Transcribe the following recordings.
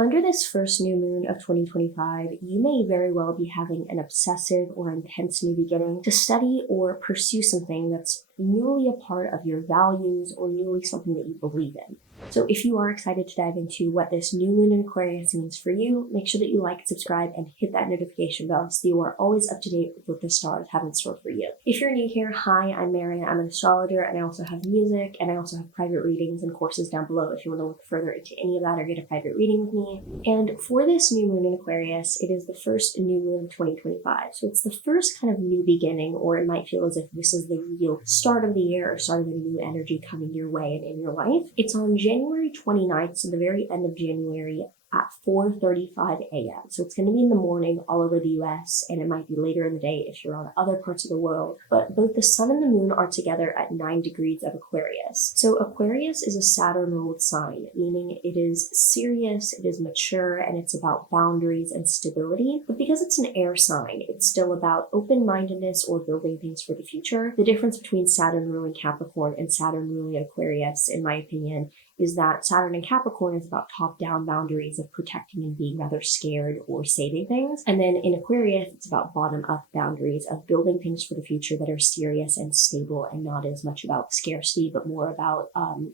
Under this first new moon of 2025, you may very well be having an obsessive or intense new beginning to study or pursue something that's newly a part of your values or newly something that you believe in. So if you are excited to dive into what this new moon in Aquarius means for you, make sure that you like, subscribe, and hit that notification bell so you are always up to date with what the stars have in store for you. If you're new here, hi, I'm Maren. I'm an astrologer, and I also have music, and I also have private readings and courses down below if you want to look further into any of that or get a private reading with me. And for this new moon in Aquarius, it is the first new moon of 2025. So it's the first kind of new beginning, or it might feel as if this is the real start of the year or start of a new energy coming your way and in your life. It's on January 29th, so the very end of January at 4:35 a.m. So it's going to be in the morning all over the US, and it might be later in the day if you're on other parts of the world. But both the sun and the moon are together at 9 degrees of Aquarius. So Aquarius is a Saturn-ruled sign, meaning it is serious, it is mature, and it's about boundaries and stability. But because it's an air sign, it's still about open-mindedness or building things for the future. The difference between Saturn ruling Capricorn and Saturn ruling Aquarius, in my opinion, is that Saturn in Capricorn is about top-down boundaries of protecting and being rather scared or saving things. And then in Aquarius, it's about bottom-up boundaries of building things for the future that are serious and stable and not as much about scarcity, but more about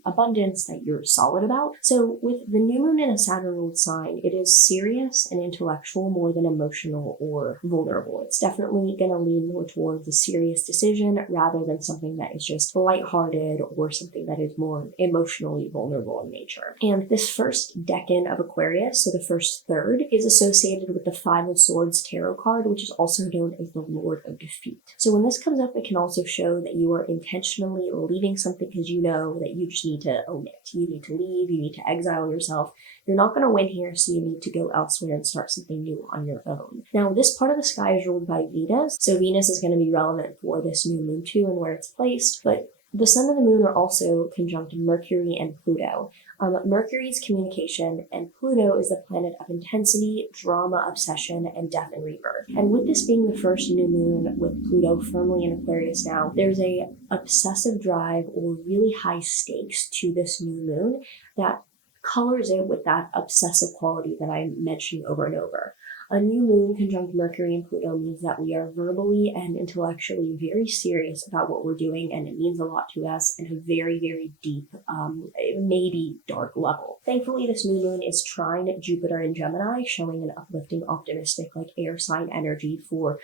abundance that you're solid about. So with the new moon in a Saturn-ruled sign, it is serious and intellectual more than emotional or vulnerable. It's definitely going to lean more towards a serious decision rather than something that is just lighthearted or something that is more emotionally vulnerable in nature. And this first decan of Aquarius, so the first third, is associated with the Five of Swords tarot card, which is also known as the Lord of Defeat. So when this comes up, it can also show that you are intentionally leaving something because you know that you just need to own it. You need to leave, you need to exile yourself. You're not going to win here, so you need to go elsewhere and start something new on your own. Now, this part of the sky is ruled by Venus, so Venus is going to be relevant for this new moon too and where it's placed, but the sun and the moon are also conjunct Mercury and Pluto. Mercury is communication, and Pluto is the planet of intensity, drama, obsession, and death and rebirth. And with this being the first new moon with Pluto firmly in Aquarius now, there's a obsessive drive or really high stakes to this new moon that colors it with that obsessive quality that I mentioned over and over. A new moon conjunct Mercury and Pluto means that we are verbally and intellectually very serious about what we're doing, and it means a lot to us in a very, very deep, maybe dark level. Thankfully, this new moon is trine Jupiter in Gemini, showing an uplifting, optimistic, like air sign energy for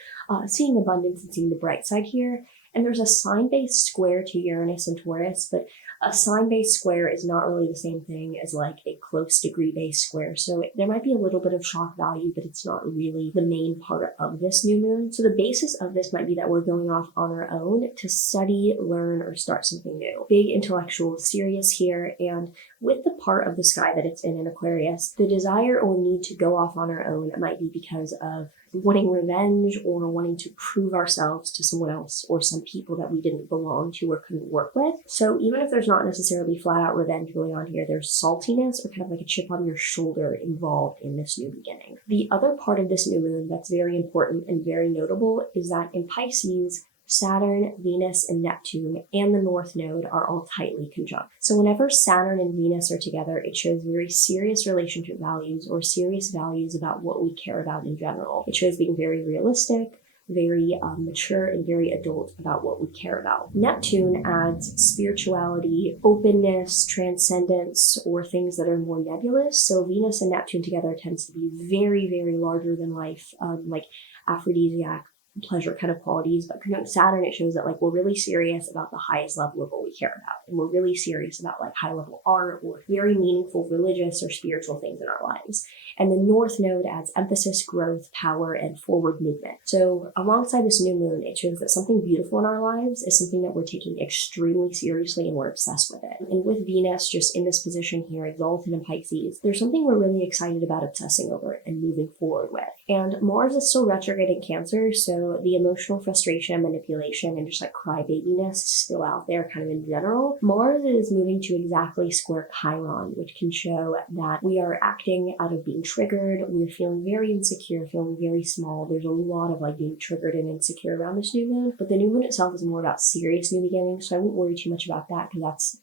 seeing abundance and seeing the bright side here. And there's a sign-based square to Uranus and Taurus, but a sign-based square is not really the same thing as like a close degree-based square. So there might be a little bit of shock value, but it's not really the main part of this new moon. So the basis of this might be that we're going off on our own to study, learn, or start something new. Big intellectual, serious here, and with the part of the sky that it's in Aquarius, the desire or need to go off on our own might be because of wanting revenge or wanting to prove ourselves to someone else or some people that we didn't belong to or couldn't work with. So even if there's not necessarily flat out revenge going on here, there's saltiness or kind of like a chip on your shoulder involved in this new beginning. The other part of this new moon that's very important and very notable is that in Pisces, Saturn, Venus, and Neptune, and the North Node are all tightly conjunct. So whenever Saturn and Venus are together, it shows very serious relationship values or serious values about what we care about in general. It shows being very realistic, very mature, and very adult about what we care about. Neptune adds spirituality, openness, transcendence, or things that are more nebulous. So Venus and Neptune together tends to be very, very larger than life, like aphrodisiac, pleasure kind of qualities. But conjunct Saturn, it shows that like we're really serious about the highest level of what we care about, and we're really serious about like high level art or very meaningful religious or spiritual things in our lives. And the North Node adds emphasis, growth, power, and forward movement. So alongside this new moon, it shows that something beautiful in our lives is something that we're taking extremely seriously and we're obsessed with it. And with Venus just in this position here, exalted in Pisces, there's something we're really excited about obsessing over and moving forward with. And Mars is still retrograde in Cancer, so the emotional frustration, manipulation, and just like crybabiness is still out there kind of in general. Mars is moving to exactly square Chiron, which can show that we are acting out of being triggered. We're feeling very insecure, feeling very small. There's a lot of like being triggered and insecure around this new moon, but the new moon itself is more about serious new beginnings, so I won't worry too much about that because that's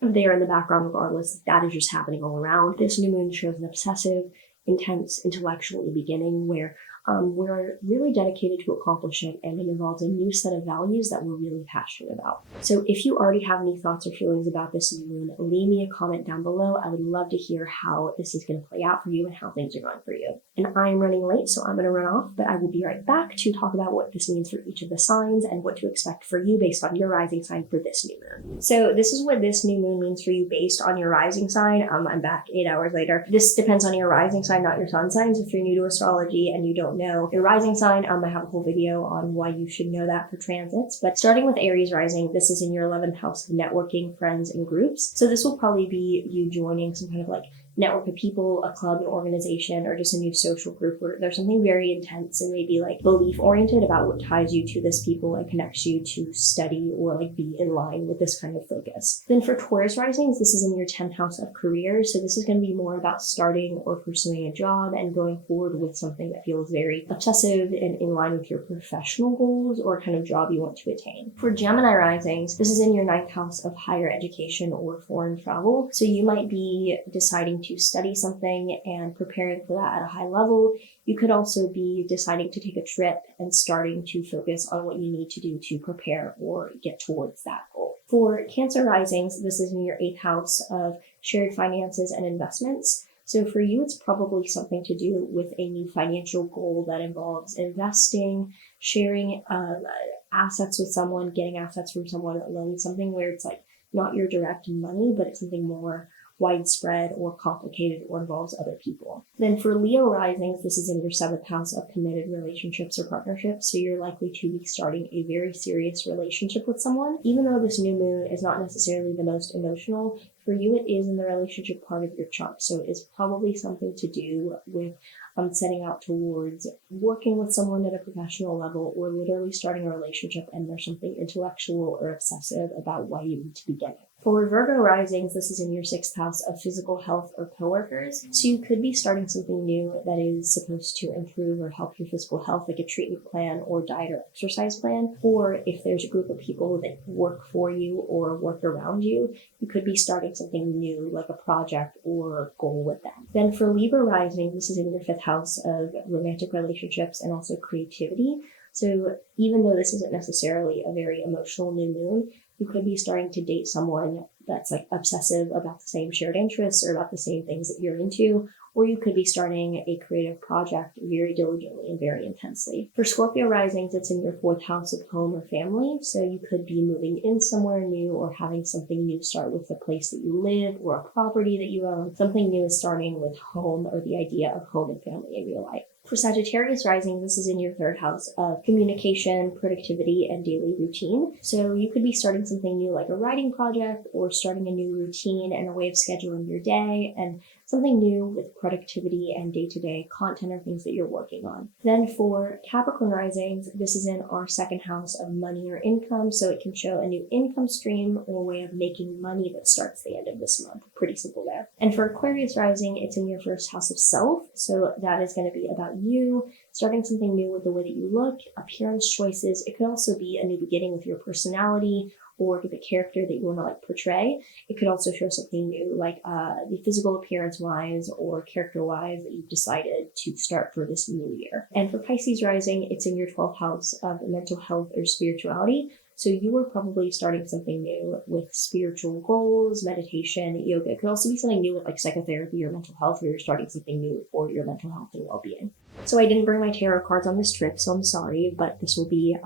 there in the background regardless. That is just happening all around. This new moon shows an obsessive, intense intellectual beginning where we're really dedicated to accomplish it, and it involves a new set of values that we're really passionate about. So if you already have any thoughts or feelings about this new moon, leave me a comment down below. I would love to hear how this is going to play out for you and how things are going for you. And I'm running late, so I'm going to run off, but I will be right back to talk about what this means for each of the signs and what to expect for you based on your rising sign for this new moon. So this is what this new moon means for you based on your rising sign. I'm back 8 hours later. This depends on your rising sign, not your sun signs. If you're new to astrology and you don't know your rising sign, I have a whole video on why you should know that for transits. But starting with Aries rising, this is in your 11th house of networking, friends, and groups. So this will probably be you joining some kind of like network of people, a club, an organization, or just a new social group where there's something very intense and maybe like belief oriented about what ties you to this people and connects you to study or like be in line with this kind of focus. Then for Taurus risings, this is in your 10th house of career. So this is going to be more about starting or pursuing a job and going forward with something that feels very obsessive and in line with your professional goals or kind of job you want to attain. For Gemini risings, this is in your 9th house of higher education or foreign travel. So you might be deciding to study something and preparing for that at a high level. You could also be deciding to take a trip and starting to focus on what you need to do to prepare or get towards that goal. For Cancer risings, this is in your 8th house of shared finances and investments. So for you, it's probably something to do with a new financial goal that involves investing, sharing assets with someone, getting assets from someone alone, something where it's like not your direct money, but it's something more widespread or complicated or involves other people. Then for Leo risings, this is in your 7th house of committed relationships or partnerships. So you're likely to be starting a very serious relationship with someone. Even though this new moon is not necessarily the most emotional, for you it is in the relationship part of your chart. So it's probably something to do with setting out towards working with someone at a professional level or literally starting a relationship and there's something intellectual or obsessive about why you need to begin it. For Virgo risings, this is in your 6th house of physical health or coworkers. So you could be starting something new that is supposed to improve or help your physical health, like a treatment plan or diet or exercise plan. Or if there's a group of people that work for you or work around you, you could be starting something new, like a project or goal with them. Then for Libra rising, this is in your 5th house of romantic relationships and also creativity. So even though this isn't necessarily a very emotional new moon, you could be starting to date someone that's like obsessive about the same shared interests or about the same things that you're into, or you could be starting a creative project very diligently and very intensely. For Scorpio risings, it's in your 4th house of home or family, so you could be moving in somewhere new or having something new start with the place that you live or a property that you own. Something new is starting with home or the idea of home and family in your life. For Sagittarius rising, this is in your 3rd house of communication, productivity, and daily routine. So you could be starting something new like a writing project or starting a new routine and a way of scheduling your day and something new with productivity and day-to-day content or things that you're working on. Then for Capricorn risings, this is in our 2nd house of money or income. So it can show a new income stream or way of making money that starts the end of this month. Pretty simple there. And for Aquarius rising, it's in your 1st house of self. So that is going to be about you, starting something new with the way that you look, appearance choices. It could also be a new beginning with your personality or the character that you want to like portray. It could also show something new, like the physical appearance wise or character wise that you've decided to start for this new year. And for Pisces rising, it's in your 12th house of mental health or spirituality. So you are probably starting something new with spiritual goals, meditation, yoga. It could also be something new with like psychotherapy or mental health, where you're starting something new for your mental health and well-being. So I didn't bring my tarot cards on this trip, so I'm sorry, but this will be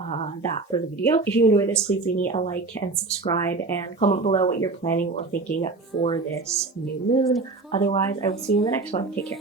that for the video. If you enjoyed this, please leave me a like and subscribe and comment below what you're planning or thinking for this new moon. Otherwise, I will see you in the next one. Take care.